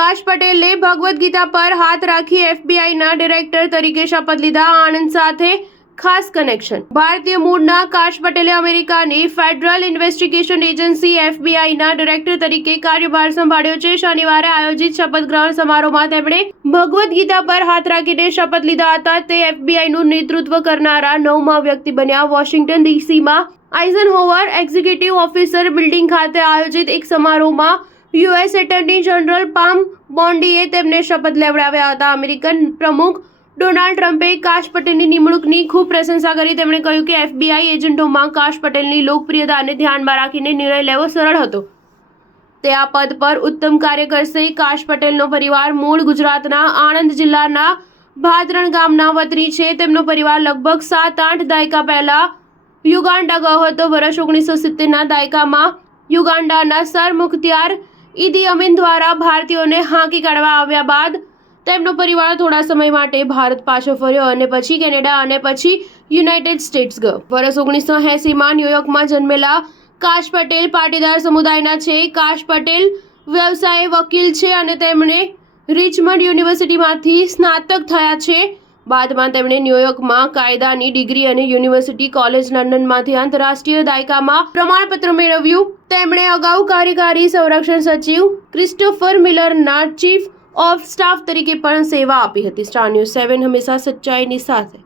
કાશ પટેલે ભગવદ્ ગીતા પર હાથ રાખી એફબીઆઈના ડિરેક્ટર તરીકે શપથ લીધા. આણંદ સાથે ખાસ કનેક્શન. ભારતીય મૂળના કાશ પટેલે અમેરિકાની ફેડરલ ઇન્વેસ્ટિગેશન એજન્સી એફબીઆઈના ડિરેક્ટર તરીકે કાર્યભાર સંભાળ્યો છે. શનિવારે આયોજિત શપથ ગ્રહણ સમારોહમાં તેમણે ભગવદ્ ગીતા પર હાથ રાખીને શપથ લીધા હતા. તે એફબીઆઈનું નેતૃત્વ કરનારા 9મા વ્યક્તિ બન્યા. વોશિંગ્ટન ડીસીમાં આઇઝનહોવર એક્ઝિક્યુટિવ ઓફિસર બિલ્ડિંગ ખાતે આયોજિત એક સમારોહમાં યુએસ એટર્ની જનરલ પામ બોન્ડીએ તેમને શપથ લેવડાવ્યા હતા. અમેરિકન પ્રમુખ ડોનાલ્ડ ટ્રમ્પે કાશ પટેલની નિમણૂકની ખૂબ પ્રશંસા કરી. તેમણે કહ્યું કે એફબીઆઈ એજન્ટોમાં કાશ પટેલની લોકપ્રિયતાને ધ્યાનમાં રાખીને નિર્ણય લેવો સરળ હતો. તે આ પદ પર ઉત્તમ કાર્ય કરશે. કાશ પટેલનો પરિવાર મૂળ ગુજરાતના આણંદ જિલ્લાના ભાદરણ ગામના વતની છે. તેમનો પરિવાર લગભગ 7-8 દાયકા પહેલા યુગાન્ડા ગયો હતો. વર્ષ 1970ના દાયકામાં યુગાન્ડાના સર મુખ્તિયાર ઇદી અમીન દ્વારા ભારતીયોને હાંકી કાઢવા આવ્યા બાદ તેમનો પરિવાર થોડા સમય માટે ભારત પાછો ફર્યો અને પછી કેનેડા અને પછી યુનાઇટેડ સ્ટેટ્સ ગયો. વર્ષ 1980માં ન્યૂયોર્કમાં જન્મેલા કાશ પટેલ પાટીદાર સમુદાયના છે. કાશ પટેલ વ્યવસાય વકીલ છે અને તેમણે રિચમન્ડ યુનિવર્સિટીમાંથી સ્નાતક થયા છે. બાદમાં તેમણે ન્યૂયોર્કમાં કાયદાની ડિગ્રી અને યુનિવર્સિટી કોલેજ લંડનમાંથી આંતરરાષ્ટ્રીય દાયકામાં પ્રમાણપત્ર મેળવ્યું. તેમણે અગાઉ કાર્યકારી સંરક્ષણ સચિવ ક્રિસ્ટોફર મિલરના ચીફ ઓફ સ્ટાફ તરીકે પણ સેવા આપી હતી. સ્ટાર ન્યૂઝ 7 હંમેશા સચ્ચાઈની સાથે.